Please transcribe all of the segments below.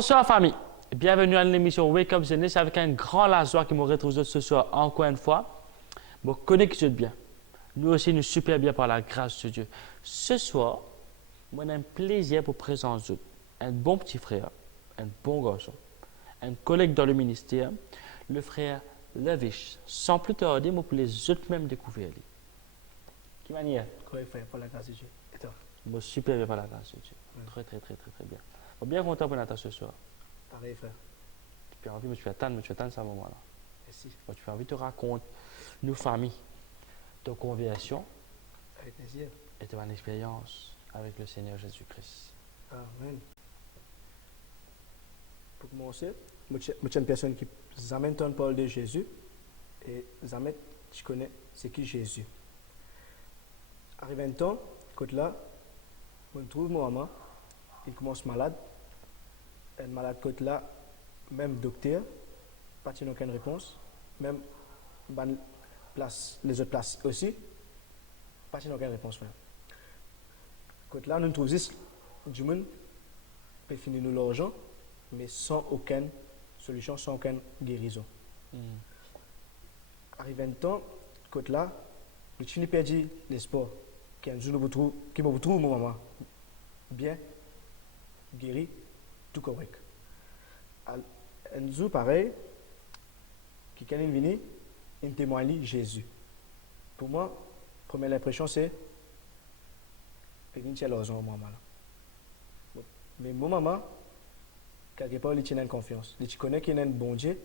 Bonsoir famille, bienvenue à l'émission Wake Up Jeunesse avec un grand lazoir qui me retrouve ce soir encore une fois. Bon, connectez bien. Nous aussi, nous super bien par la grâce de Dieu. Ce soir, moi, j'ai un plaisir pour présenter un bon petit frère, un bon garçon, un collègue dans le ministère, le frère Levish. Sans plus tarder, moi, pour les autres même découvrir. Qui manière? Correct, frère, par la grâce de Dieu. Et toi? Moi, super bien par la grâce de Dieu. Très bien. Bon, bien content pour Nathan ce soir. Pareil, frère. Tu as envie, mais tu attends ce moment-là. Merci. Bon, tu as envie de te raconter nos familles, ta conversion Avec plaisir. et ton expérience avec le Seigneur Jésus-Christ. Amen. Pour commencer, moi, je suis une personne qui amène ton parole de Jésus et jamais tu connais c'est qui Jésus. Arrive un temps, côté là, on trouve mon maman, il commence malade. Un malade côté là, même docteur, pas de aucune réponse. Même les autres places aussi, pas de aucune réponse. Frère. Côté là, nous trouvons juste du monde peut finir nous l'argent, mais sans aucune solution, sans aucune guérison. Arrive un temps, côté là, nous finis perdu l'espoir. Qui me retrouve mon maman bien guéri, tout correct. Un jour pareil, qui quand il venu, il témoigne Jésus. Pour moi, première impression c'est que il tient l'argent maman là. Mais mon maman, quelque part, il tient une confiance. Il connaît qu'il y a un bon Dieu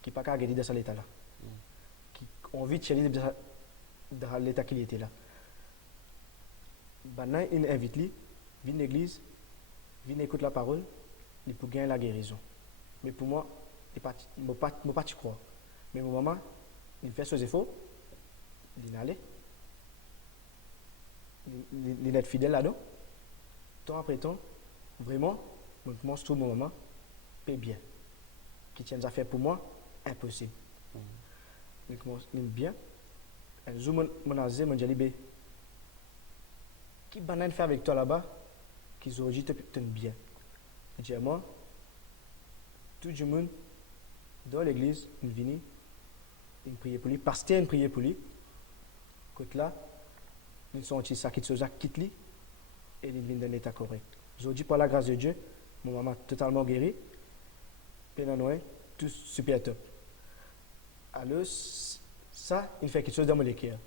qui n'est pas qu'à guérir dans cet état-là. Qui a envie de chercher dans l'état qu'il était là. Maintenant, il invite lui, vient à l'église, vient écouter la parole, il peut gagner la guérison. Mais pour moi, je ne peux pas y croire. Mais mon maman, il fait ses efforts, il est allé, il est fidèle là-dedans. Temps après temps, vraiment, je commence tout mon maman, paye bien. Qui tient des affaires pour moi, impossible. Il commence bien. Un jour, mon azé m'a dit, qui banane fait avec toi là-bas, qu'ils auraient dit te bien. Je dis à moi, tout le monde dans l'église, il vient, il prie pour lui, pasteur, il prie pour lui. Côté là, ils sont sortis ça, quitte lui, et il vient dans l'état correct. Aujourd'hui, par la grâce de Dieu, mon maman est totalement guérie, Pénanoï, tout super top. Alors, ça, il fait quelque chose dans mon cœur.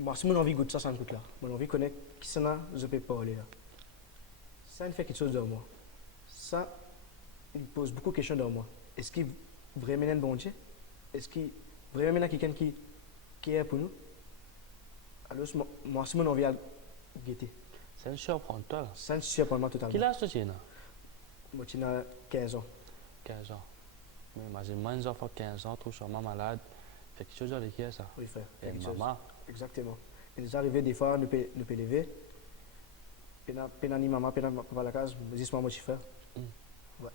Moi, si mon envie goûte ça, ça me goûte là. Mon envie connaît qui ça n'a, je peux parler là. Ça, il fait quelque chose dans moi. Ça, il pose beaucoup de questions dans moi. Est-ce qu'il vraiment un bon Dieu? Est-ce qu'il vraiment quelqu'un qui est pour nous? Alors, moi, si mon envie à guetter. Ça me surprend, toi là. Ça me surprend moi totalement. Quel âge tu as? Moi, j'ai 15 ans. 15 ans. Mais moi, j'ai moins d'enfants 15 ans, trop sûrement malade. Fait quelque chose dans les ça. Oui, frère. Et maman. Exactement. Il nous arrive des fois, nous peut lever. Pénani maman, pénani papa la case, dis moi mon petit frère. Ouais.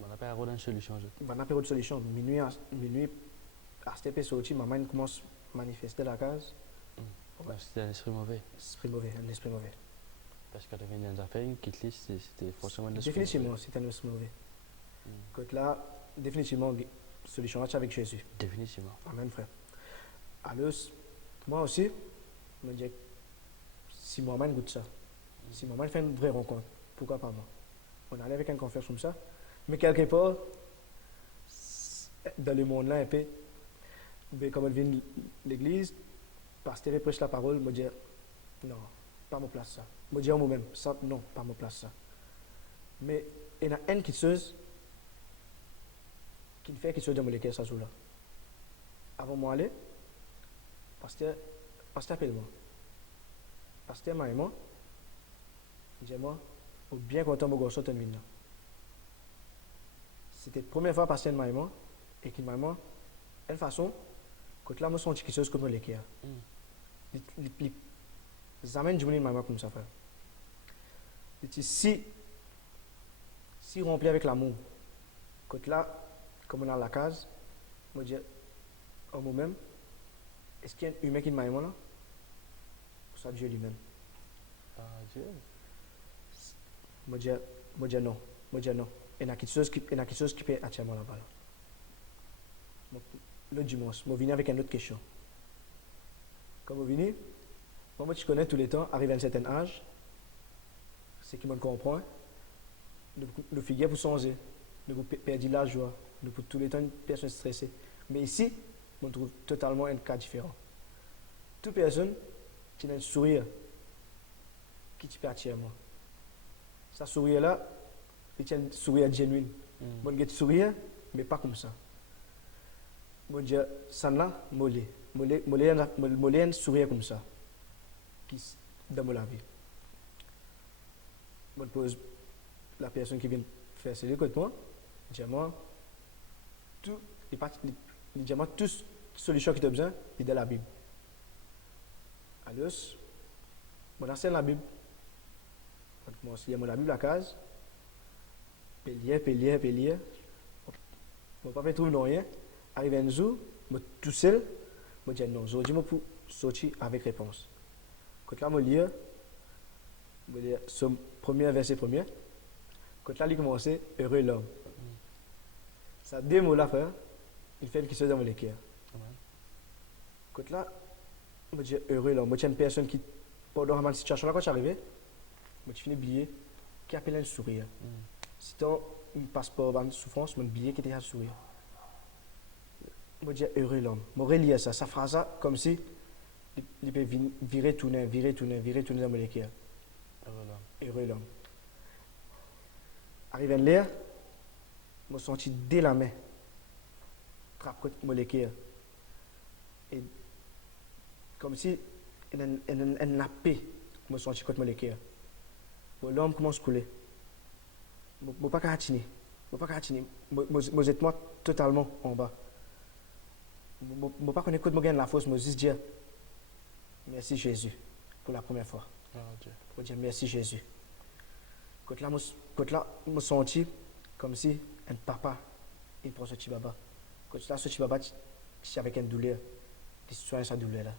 On n'a pas une solution. On n'a pas de solution. Minuit, à cette sortie, maman commence à manifester la case. Ouais. C'était un esprit mauvais. Un esprit mauvais. Parce que devenu des affaires, quitte c'était forcément un esprit définitivement, c'est un esprit mauvais. Donc là, définitivement, solution là, avec Jésus. Définitivement. Amen, frère. Alors, moi aussi, je me dis, si maman goûte ça, si maman fait une vraie rencontre, pourquoi pas moi? On allait avec une confiance comme ça. Mais quelque part, dans le monde là, un peu, comme elle vient de l'église, pasteur prêche la parole, me dit, non, pas ma place ça. Me dire moi-même, ça, non, pas ma place ça. Mais il y a une chose qui fait quelque chose dans mon cœur, ça jour-là. Avant moi aller, pasteur appelle-moi. Pasteur m'a aimé. Dis-moi, pour bien content mon garçon termine là. C'était la première fois pasteur m'a aimé et qu'il m'a aimé. Une façon, quand là, moi, je sens quelque chose comme mon cœur. Ils amènent du monde m'a comme ça, frère. Si rempli avec l'amour, quand là, comme on est à la case, je me dis, en moi-même, est-ce qu'il y a un humain qui m'a aimé là? Ou ça Dieu lui-même? Dieu. Je me dis, Moi, je dis non. Moi, je dis non. Il y a quelque chose qui peut attirer moi là-bas. Le dimanche, je viens avec une autre question. Quand je viens, moi, tu connais tous les temps, arrivé à un certain âge, c'est qui me comprend, le figuier pour changer, nous perdre la joie, nous pour tous les temps une personne stressée. Mais ici, on trouve totalement un cas différent. Toute personne qui a un sourire, qui te peut attirer moi. Ce sourire-là, c'est un sourire genuine. Bon, il sourire, mais pas comme ça. Bon Dieu, ça là, molé un sourire comme ça, qui dans la vie. Bon, pose la personne qui vient faire ce avec moi, dis-moi, tout, dis-moi, toute solution que tu as besoin, est dans la Bible. Alors, bon, c'est la Bible. Moi, si il y a la Bible à case, pélier. Mon papa ne trouve rien. Arrive un jour, je suis tout seul, je dis non, je dis pour sortir avec réponse. Quand là, je lis ce premier verset premier. Quand là, il commence, heureux l'homme. Ça deux mots là, frère, il fait quelque chose dans mon cœur. Quand là, je dis heureux l'homme. Je dis une personne qui, pendant cette situation là, quand je suis arrivé, je finis billet qui appelle un sourire. Si tu as un passeport de souffrance, mon billet qui était un sourire. Je dis heureux l'homme. Je relis ça, ça phrase comme si il peut virer tourner dans mon cœur. Heureux l'homme. Arrivé à l'air, je me sens dès la main, trappe mon cœur. Et comme si un nappé, je me sens contre mon cœur. L'homme commence à couler. Je ne peux pas catiner. Je jette moi totalement en bas. Je ne peux pas connaître que je gagne la force, je me dis dire merci Jésus pour la première fois. Je dis merci Jésus. Quand là, je me sens comme si un papa, il prend ce petit baba. Quand là, ce petit baba, c'est avec une douleur. Il soigne sa douleur là.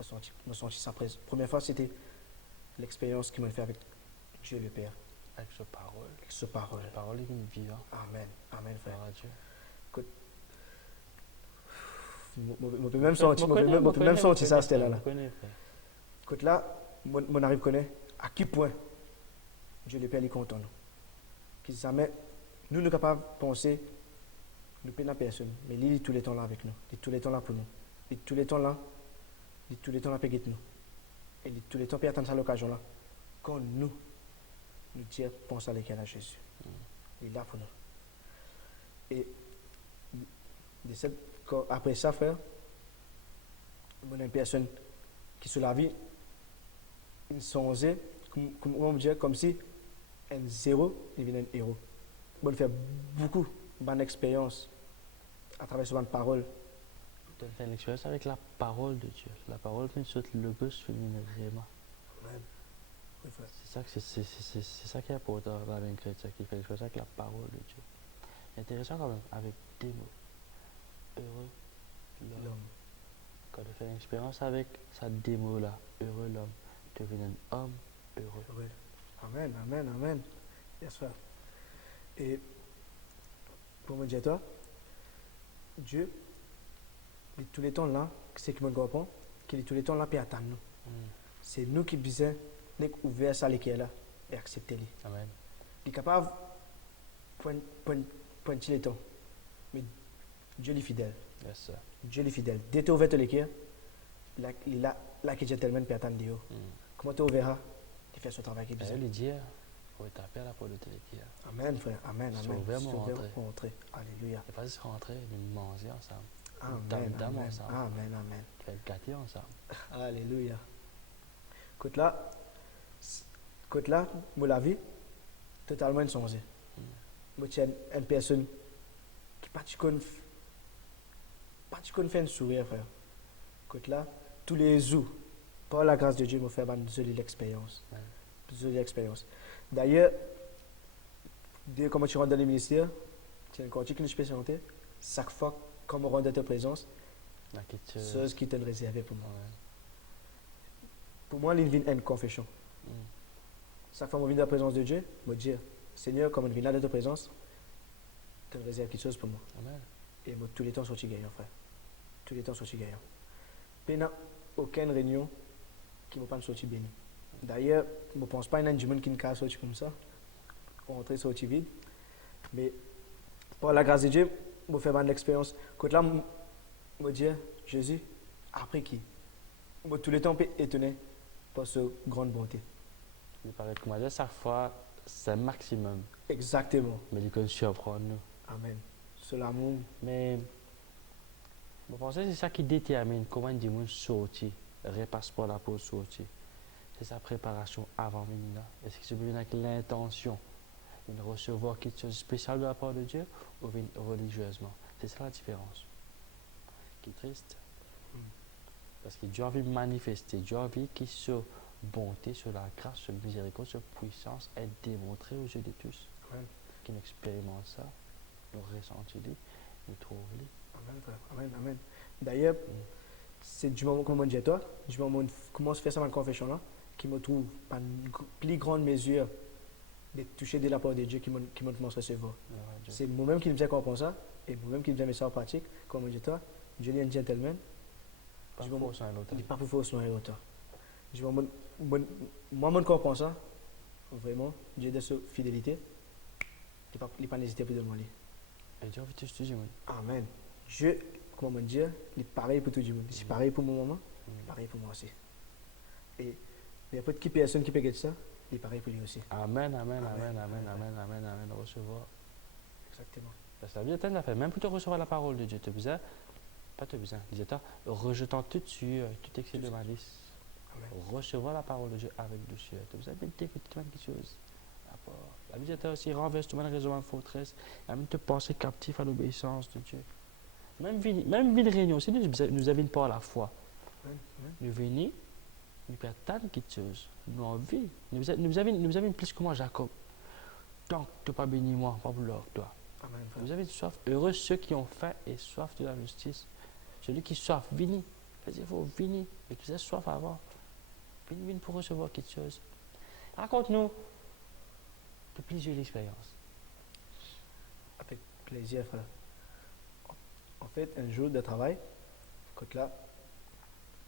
Je me sens ça presque. La première fois, c'était l'expérience qu'il m'a fait avec Dieu le Père. Avec sa parole. Avec sa parole. La parole est une vie. Amen. Amen, frère. Dieu. Je peux même sentir ça, c'était là. Quand là, mon arrive connaît à quel point Dieu le Père est content. Qu'il jamais, nous sommes capables de penser, nous ne personne, mais il est tout le temps là avec nous. Il est tout le temps là pour nous. Il est tout le temps là. Il est tout le temps là pour nous. Et il est tout le temps pour attendre cette occasion-là. Quand nous disons, pense à l'équerre à Jésus. Il est là pour nous. Et après ça, frère, il y a une personne qui sur la vie, il songeait, comme si un zéro devient un héros. Il fait beaucoup d'expérience à travers cette parole. Tu as fait une expérience avec la parole de Dieu. La parole fait sur le gauche, fait une réma. C'est ça qui est important dans la vie chrétienne, qui fait l'expérience avec la parole de Dieu. Intéressant quand même, avec des mots. Heureux l'homme. Quand tu fais une expérience avec ça démo-là, heureux l'homme, tu deviens un homme heureux. Amen. Yes, frère. Et pour me dire toi, Dieu, il est tous les temps là, c'est qui me comprend, qu'il est tous les temps là pour attendre nous. C'est nous qui besoin d'ouvrir ça l'équerre là et accepter lui. Amen. Il est capable de prendre le temps. Mais Dieu est fidèle. Yes, sir. Dieu est fidèle. Dès que tu ouvres l'équerre, il a la qui est tellement pour attendre Dieu. Comment tu ouvriras, il fait son travail qui est besoin. Il dit, il faut taper à la porte de l'équerre. Amen, frère. Amen. Si ouvert, mon rentrer. Alléluia. Il faut juste rentrer et manger ensemble. Amen. Ensemble. Amen. Tu vas être gâté ensemble. Alléluia. Écoute là, moi la vie, totalement changé. Moi, je suis une personne qui pas fait un sourire, frère. Écoute là, tous les jours, par la grâce de Dieu, me fait une jolie expérience. D'ailleurs, dès que tu rentres dans le ministère, tu as un côté qui nous spécialité. Chaque fois qu'on me rend dans ta présence, c'est ce qui est réservé pour moi. Pour moi, il vient une confession. Chaque fois que je viens dans la présence de Dieu, je me dis, Seigneur, comme on vient là de ta présence, tu as réservé quelque chose pour moi. Amen. Et moi, tous les temps, sorti gagnant, frère. Tous les temps, sorti gagnant. Il n'y a aucune réunion qui ne m'a pas sorti béni. D'ailleurs, je ne pense pas qu'il y a du monde qui ne sorti comme ça. On rentre sorti vide. Mais par la grâce de Dieu, je fais une expérience. Quand là, je me dis, Jésus, après qui? Moi, tous les temps, je suis étonné par cette grande bonté. Il paraît que moi, à chaque fois, c'est un maximum. Exactement. Mais il peut surprendre nous. Amen. C'est l'amour. Mais je pense que c'est ça qui détermine comment du monde sortir, repasse par la pause sortir. C'est sa préparation avant venir là. Est-ce que c'est bien avec l'intention de recevoir quelque chose de spécial de la part de Dieu ou bien religieusement? C'est ça la différence. Qui est triste. Parce que Dieu a envie de manifester, Dieu a envie que sa bonté, sur la grâce, sur la miséricorde, sur la puissance est démontrée aux yeux de tous. Amen. Qui expérimentent ça, nous ressentons, nous trouvent. Amen, frère. Amen, amen. D'ailleurs, c'est du moment que je dis à toi, du moment où je commence à faire ça dans la confession là, qui me trouve par une plus grande mesure de toucher de la part de Dieu qui me commence à recevoir. C'est moi-même qui me faisais comprendre ça, et moi-même qui me faisais mettre ça en pratique, comme je dis à toi, Dieu est un gentleman. Pas Du pour moment- ça, un autre. Il n'est pas pour faire son autant. Du moment moi, je comprends ça, vraiment, Dieu de sa fidélité, il n'est pas hésité pour demander. Et Dieu a envie de t'utiliser, oui. Amen. Dieu, comment dire, il est pareil pour tout le monde. C'est pareil pour mon maman, il est pareil pour moi aussi. Et il n'y a pas de qui personne qui peut dire ça, il est pareil pour lui aussi. Amen, amen, Amen, amen, amen, amen. amen, amen, amen, recevoir. Exactement. Parce que la Bible a fait, même pour te recevoir la parole de Dieu, tu as besoin, pas tu as besoin, disait-toi, rejetant tout sur tout excès de malice. Amen. Recevoir la parole de Dieu avec douceur. Tu as besoin de d'écouter quelque chose. La Bible dit aussi, renverse tout le monde raison en forteresse, et même te penser captif à l'obéissance de Dieu. Même une réunion, si nous avons pas la foi, Amen. Amen. nous venons, nous perdons quelque chose, nous envie. Nous avons plus que moi, Jacob. Tant que tu n'as pas béni moi, pas vouloir toi. Amen, frère. Vous avez soif. Heureux ceux qui ont faim et soif de la justice. Celui qui soif, vini. Il faut venir. Et tu as soif avant. Vini pour recevoir quelque chose. Raconte-nous de plusieurs expériences. Avec plaisir, frère. En fait, un jour de travail, quand là,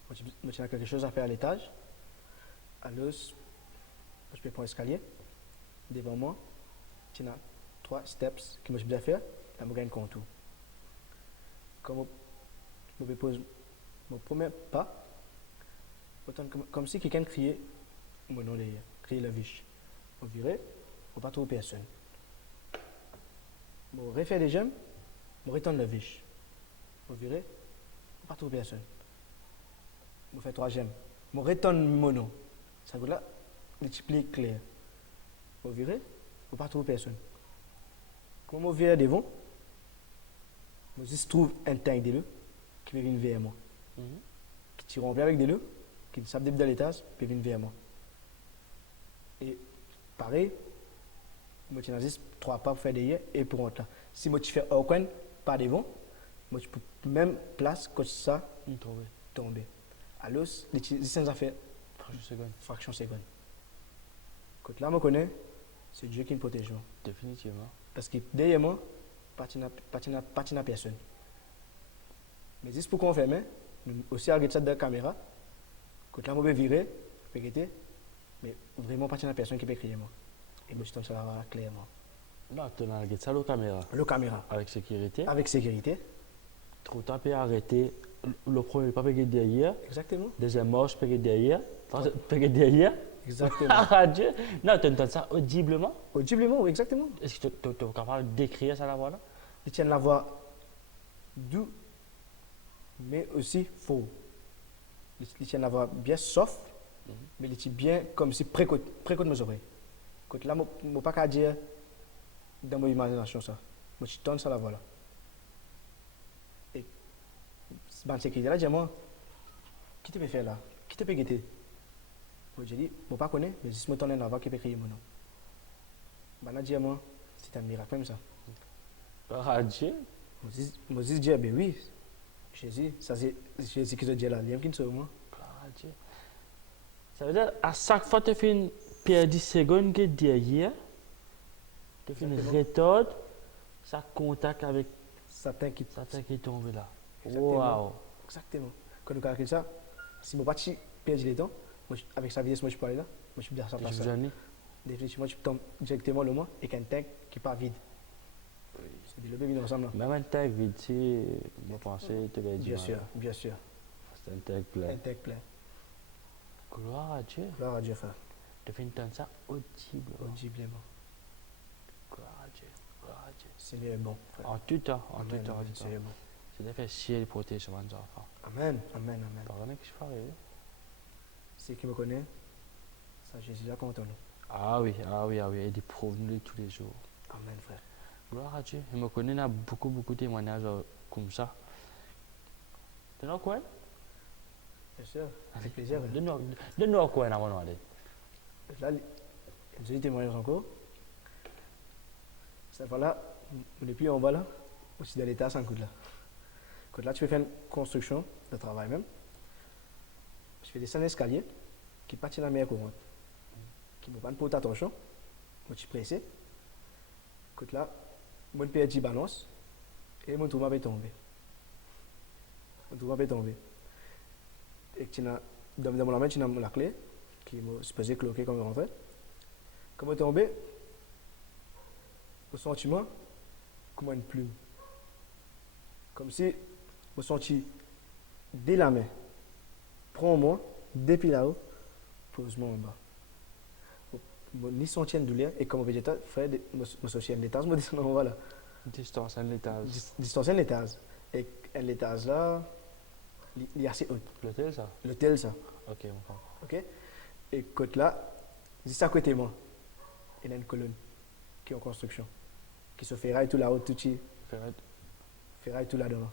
moi, j'ai quelque chose à faire à l'étage. Alors, je peux prendre l'escalier. Devant moi, il y a 3 steps que je dois faire. Là, je gagne un contour. Comme je me pose mon premier pas, autant comme si quelqu'un criait mon nom derrière, criait la viche. Je virais, je ne pas trouver personne. Je refais les jambes, je retourne la viche. Je virais, je ne pas trouver personne. Je fais 3 gemmes. Je retourne mon nom. Ça veut là, le type est clair. Je virais, je ne pas trouver personne. Quand je vire devant, je trouve un tank de l'eau qui vient vers moi. Qui tire rempli avec de l'eau, qui s'appelle dans l'étage, puis vient vers moi. Et pareil, je tiens juste 3 pas pour faire derrière et pour rentrer là. Si je fais aucun pas devant, je peux même place comme ça tomber. Alors, l'utilisation ça fait fraction de seconde. Quand là, je connais, c'est Dieu qui me protège. Définitivement. Parce que derrière moi, pas de personne. Mais juste pour confirmer, aussi regarder ça dans la caméra, quand là, je vais virer, je peux guetter, mais vraiment pas de personne qui peut crier moi. Et je tombe sur la voie clairement. Là, tu as ça, la caméra. La caméra. Avec sécurité. Avec sécurité. Trop tard, puis arrêter. Le premier pas peut derrière. Exactement. Deuxième marche peut derrière. Peut derrière. Exactement. Ah, Dieu. Non, tu entends ça audiblement. Audiblement, oui, exactement. Est-ce que tu es capable de décrire ça la voix là? Il tient la voix doux, mais aussi faux. Il tient la voix bien soft, mais il tient bien comme si précoce mes oreilles. Quand là, je ne peux pas dire dans mon imagination ça. Moi, je tourne sur la voix là. Et dans sécurité là, dis-moi, qui te peut faire là? Qui te peut guetter? Moi, je dis, je ne pas connaître, mais si je me tourne la voix qui peut crier mon nom. Ben, dis-moi, c'est un miracle comme ça. Ah, Dieu. Moses dit, ben oui, Jésus, ça c'est Jésus qui se dit là, il y a qui ne moi. Ah, Dieu. Ça veut dire, à chaque fois que tu fais une perte de seconde que derrière, Tu fais une Exactement. rétorte, ça contact avec Satan qui. Satan qui est tombé là. Exactement. Waouh! Exactement. Quand nous calculons ça, si mon parti perd du temps, avec sa vitesse, moi je peux aller là. Moi je suis bien à sa Tu place. joues Johnny? Définitivement, tu tombes directement le moins et qu'un tank qui n'est pas vide. C'est développé bien ensemble. Là. Même un tag vite, si, je pensais, tu vas Bien dire. sûr, bien sûr. C'est un tag plein. Un tank plein. Gloire à Dieu. Gloire à Dieu, frère. Tu fais une tonne ça audible. Audiblement. Gloire à Dieu. Gloire à Dieu. Seigneur est bon, frère. En tout temps, en Amen, tout temps, en amen, tout temps. Seigneur est bon. C'est de faire ciel protéger sur mes enfants. Amen, amen, amen. Pardonnez que je fais arriver. Ceux qui me connaissent, ça Jésus là contre nous. Ah oui, ah oui, ah oui. Et des provenus tous les jours. Amen, frère. Gloire à Dieu. Je me connais, il y a beaucoup, beaucoup de témoignages comme ça. Tu sais quoi? Bien sûr, avec plaisir. frère. Donne-nous quoi avant nous aller. Là, j'ai des témoignages encore. Cette fois-là, depuis en bas là, aussi dans l'état sans coup de là. Quand là, tu peux faire une construction de travail même. Je fais descendre l'escalier qui partit dans la mer courante. Qui me prend pour ta attention. Moi, je suis pressé. Quand là, mon père dit balance et mon tour va tomber. Mon tour va tomber. Et tu as, dans mon main, tu as la clé qui m'a supposé cloquer quand je rentrais. Quand je tombé, au sentiment, comme une plume. Comme si je senti dès la main, prends-moi, depuis là-haut, pose-moi en bas. Je ni senti une douleur et comme végétal, frère, je senti un étage, je descends en bas là. Distance, un étage. Distance un étage. Et un étage là, il est assez haut. L'hôtel, ça? L'hôtel ça. Ok, on comprend. Ok? Et côté là, juste à côté de moi, il y a une colonne qui est en construction, qui se ferraille tout là-haut, tout chi, ferraille tout là-dedans.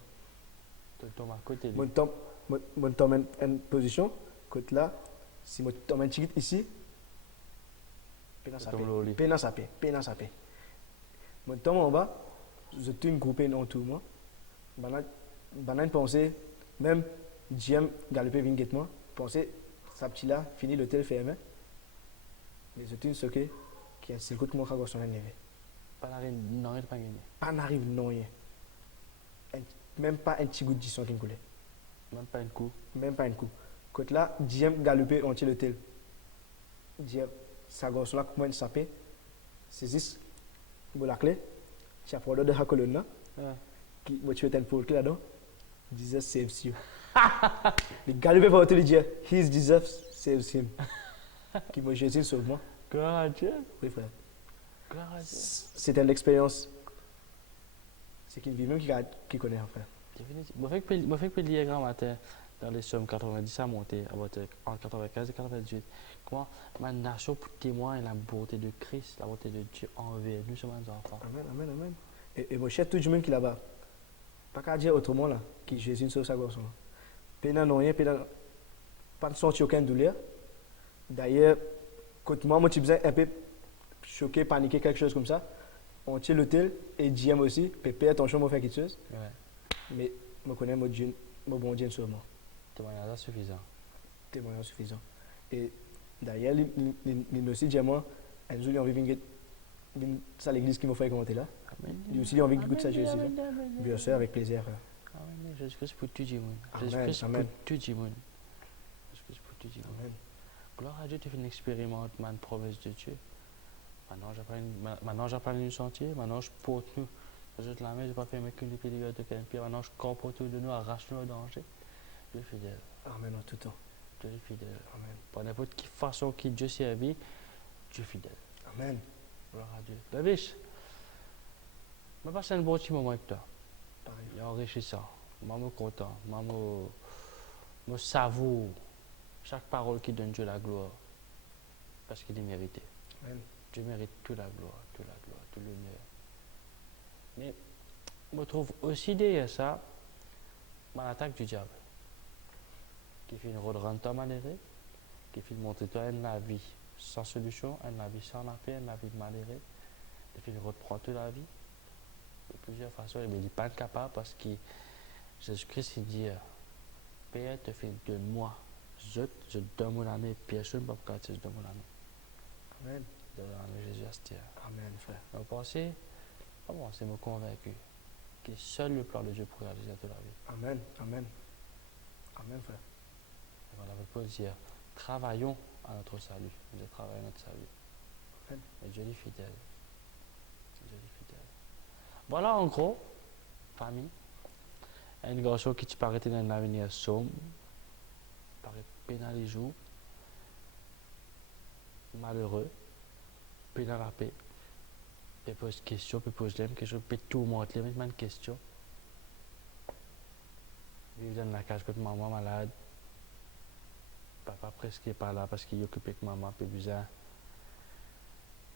Tu tombes à côté. Mon tombe en position, côté là, si mon tombe un petit ici, peine à Tu sa tombes au lit. peine à sa paix, peine à sa paix. Mon tombe en bas, je tourne groupé dans tout moi. Banane pensée, même Jim galopé vinguettement, pensée, sa petite là, fini l'hôtel fermé. Mais je tourne ce qui est un seul coup de mon cargo sur un levé. Pas n'arrive, non, il pas gagné. Pas n'arrive non rien. Même pas un petit goût de sang qui me coulait. Même pas un coup. Même pas un coup. Côté là, Jim galopé entier l'hôtel. Jim, sa gosse là, comment il s'appelle, saisit la clé, tu as pour l'ordre de la colonne là, Ouais. qui va tuer un pour là-dedans, Jesus saves you. Le galopé va te dire, His Jesus saves him. Qui m'a Jésus sauve moi. Gloire à Dieu. Oui, frère. Gloire à Dieu. C'était l'expérience. C'est qu'il vit même qui connaît, en fait. Définitivement. Moi, fait que le grand matin, dans les sommes 90, à monter en 95 et 98. Comment ma nation pour témoin la beauté de Christ, la beauté de Dieu envers nous, sommes enfants. Amen, amen, amen. Et moi, je tout le monde qui est là-bas. Pas qu'à dire autrement, là, qui Jésus sauve sa gosse. Pénan non rien, pas de sentir aucune douleur. D'ailleurs, quand moi, je suis un peu choqué, paniqué, quelque chose comme ça, on tient l'hôtel et Jim aussi, pépé, attention, on fait quelque chose. Ouais. Mais je connais mon Dieu, mon bon Dieu sûrement. Témoignage suffisant. Témoignage suffisant. Et d'ailleurs, il aussi dit moi, un jour, il a envie de venir à l'église qui m'a fait commenter là. Amen. Lui aussi, il a envie de goûter ça, Jésus. Bien sûr, avec plaisir. Amen. Jésus-Christ pour tout le monde. Amen, Jésus-Christ amen. pour tout le monde. Jésus-Christ pour tout le monde. Amen. Gloire à Dieu, tu fais une expérimente, une promesse de Dieu. Maintenant, j'apprends une sentier. Maintenant, je porte nous. Je te la main, je n'ai pas fait mes qu'une épée de quelqu'un. Puis maintenant, je campe autour de nous, arrache-nous au danger. Dieu est fidèle. Amen en tout temps. Dieu est fidèle. Amen. Par n'importe quelle façon qui Dieu servit, Dieu est fidèle. Amen. Gloire à Dieu. David, je vais passer un bon petit moment avec toi. Pareil. Il est enrichissant. Je suis content. Je savoure chaque parole qui donne Dieu la gloire. Parce qu'il est mérité. Amen. Dieu mérite toute la gloire, toute la gloire, tout l'honneur. Mais je trouve aussi derrière ça, l'attaque du diable. Qui fait une rendre toi malheureux, qui fait montrer toi une vie sans solution, une vie sans la paix, une vie malheureux, qui fait reprendre toute la vie. De plusieurs façons, mais il n'est pas capable parce que Jésus-Christ il dit Père te fait de moi, je donne mon année, personne ne peut pas te donner mon année. Amen. de rendre Jésus à cette terre. Amen, frère. Donc pensez, c'est me convaincu que seul le plan de Dieu pour réaliser toute la vie. Amen. Amen. Amen, frère. Voilà, vous pouvez dire, travaillons à notre salut. Vous devez travailler à notre salut. Amen. Et Dieu est fidèle. Dieu est fidèle. Voilà en gros, famille, un garçon qui te paraît dans un avenir sombre, paraît pénal les jours, malheureux, pénal la paix. Puis pose question, puis pose les questions, puis tout le monde les mêmes questions. Vivre dans la cage contre maman malade. Papa presque n'est pas là parce qu'il est occupé avec maman, puis bizarre.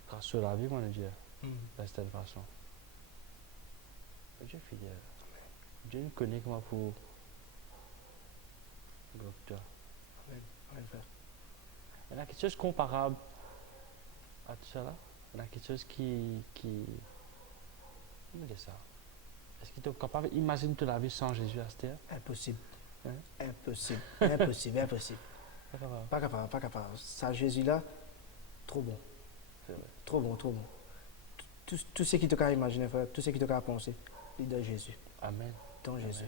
Grâce à la vie, mon Dieu, de cette façon. Dieu est fidèle. Dieu nous connaît comment pour docteur. Amen. Amen, frère. Il y a quelque chose de comparable à tout ça là. Il y a quelque chose qui comment dire ça? Est-ce que tu es capable d'imaginer toute la vie sans Jésus à cette terre? Impossible. Hein? Impossible. Impossible. Impossible. Pas capable. Pas capable. Pas capable. Ça, Jésus-là, trop bon. C'est vrai. Trop bon, trop bon. Tout ce qui te qu'a imaginer, frère, tout ce qui te qu'a penser, il est dans Jésus. Amen. Dans Amen. Jésus.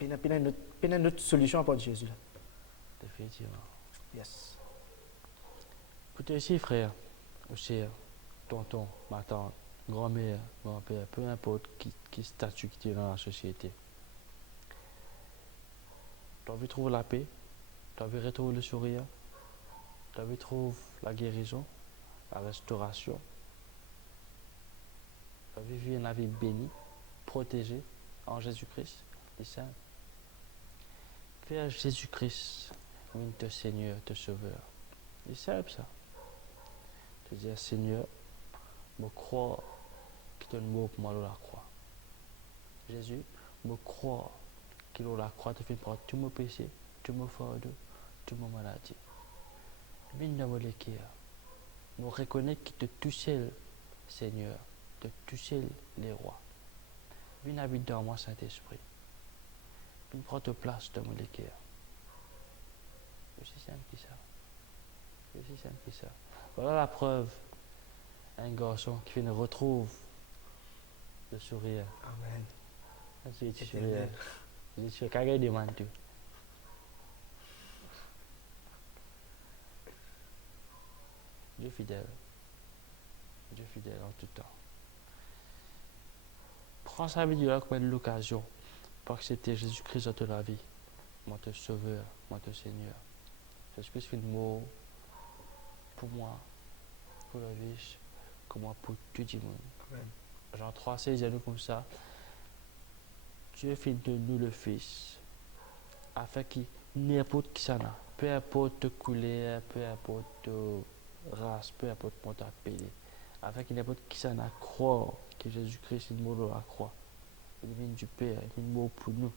Il y a une autre solution à part de Jésus, là. Définitivement. Yes. Pour toi aussi, frère, aussi, tonton, ma tante, grand-mère, grand-père, peu importe qui statut qui est dans la société. Tu as envie de trouver la paix, tu as envie de retrouver le sourire, tu as envie de trouver la guérison, la restauration. Tu as envie de vivre une vie bénie, protégée en Jésus-Christ. C'est simple. Faire Jésus-Christ, oui, te Seigneur, te Sauveur. C'est simple ça. Te dire, Seigneur, je crois qu'il te mort pour moi à la croix. Jésus, je crois qu'il a la croix, te fait prendre tous mes péchés, tous mes fardeaux, toutes mes maladies. Mais ne me l'écrire. Je reconnais qu'il te touchait, Seigneur, te touchait les rois. Viens habiter dans moi, Saint-Esprit. Viens prendre ta place dans mon l'écrire. C'est aussi simple que ça. C'est aussi simple que ça. Voilà la preuve. Un garçon qui vient retrouve le sourire. Amen. C'est le sourire. Je suis carré de manteau. Dieu fidèle. Dieu fidèle en tout temps. Prends sa vie comme l'occasion pour accepter Jésus-Christ dans ta vie. Mon Sauveur, mon Seigneur. Jésus-Christ fait le mot pour moi, pour la vie, comme moi pour tout le monde. Amen. Jean 3, 16, il nous comme ça. Dieu fait de nous le Fils, afin qu'il n'importe qui ça n'a, peu importe ta couleur, peu importe ta race, peu importe comment tu appelé, afin qu'il n'importe qui ça n'a, croire que Jésus-Christ est mort à la croix. Il vient du Père, il est mort pour nous.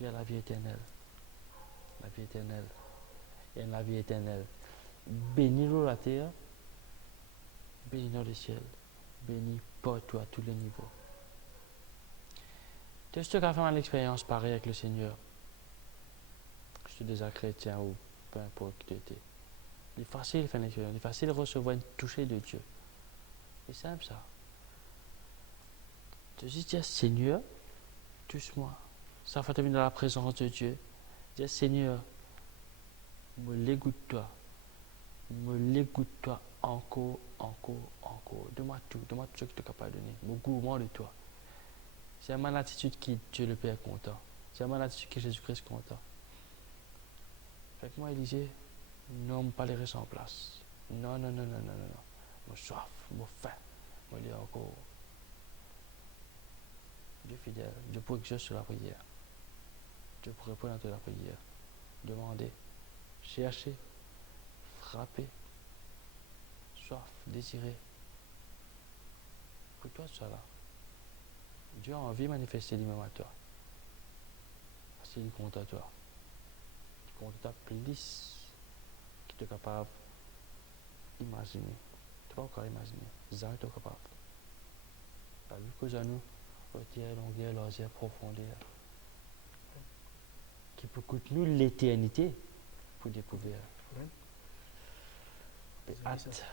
Vers la vie éternelle. La vie éternelle. Et la vie éternelle. Bénis-nous la terre, bénis-nous le ciel, bénis partout à tous les niveaux. Tu sais, tu as fait une expérience pareille avec le Seigneur. Je suis déjà chrétien ou peu importe qui tu étais. Il est facile de faire une expérience, il est facile de recevoir une toucher de Dieu. C'est simple ça. Tu dis, Seigneur, touche-moi. Ça fait venir dans la présence de Dieu. Dis, Seigneur, me l'égoute-toi. Me l'égoute-toi encore, encore, encore. Donne-moi tout ce que tu es capable de donner. Me gourmand de toi. C'est mon attitude qui Dieu le Père est content. C'est mon attitude qui Jésus-Christ est content. Fait que moi, Élisée, non, je pas les restes en place. Non. Moi, soif, moi, faim. Moi, il encore. Dieu fidèle. Dieu pour exaucer sur la prière. Dieu pour répondre à la prière. Demander, chercher, frapper, soif, désirer. Pour toi, ça là. Dieu a envie de manifester lui-même à toi. Parce qu'il compte à toi. Il compte à toi plus qu'il est capable d'imaginer. Tu vas encore imaginer. Ça, tu es capable. La vie que nous, hauteur, longueur, largeur, profondeur. Qui peut coûter nous l'éternité pour découvrir. hâte.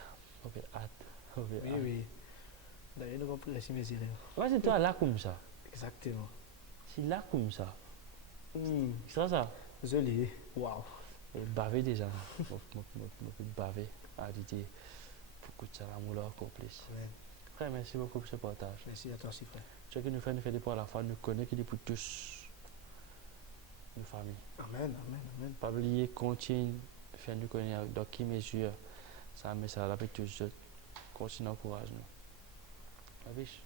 On fait hâte. On fait Oui, hâte. oui. D'ailleurs, nous allons préciser mes erreurs. Ouais, c'est toi là comme ça. Exactement. C'est là comme ça. Hmm. C'est ça. Désolé. Waouh. Et baver déjà. Je baver. À l'idée. Beaucoup de salam ou leur complice. Amen. Frère, merci beaucoup pour ce partage. Merci à toi aussi, frère. Ce que nous fait des pour la foi, nous connaît qu'il est pour tous nos familles. Amen, amen, amen. Pas oublier, continue, faire nous connaître dans qui mesure ça met ça avec tous autres. Continue, encourage nous. Abish,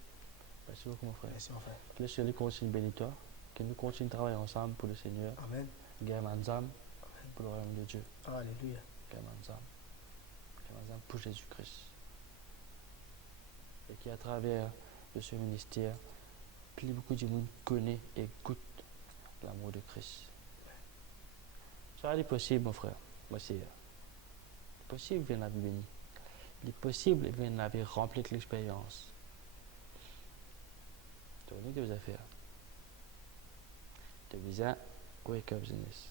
merci beaucoup mon frère. Merci, mon frère. Que le Seigneur continue bénir toi, que nous continuons de travailler ensemble pour le Seigneur. Amen. Guerre Manzam pour le royaume de Dieu. Alléluia. Guerre Manzam pour Jésus-Christ. Et qui à travers de ce ministère, plus beaucoup de monde connaît et goûte l'amour de Christ. Ça est possible, mon frère, ma sœur. C'est possible de la vie bénie. Il est possible de la vie remplie avec l'expérience. C'est ce que vous avez fait. Tu disais, wake up, Zenis.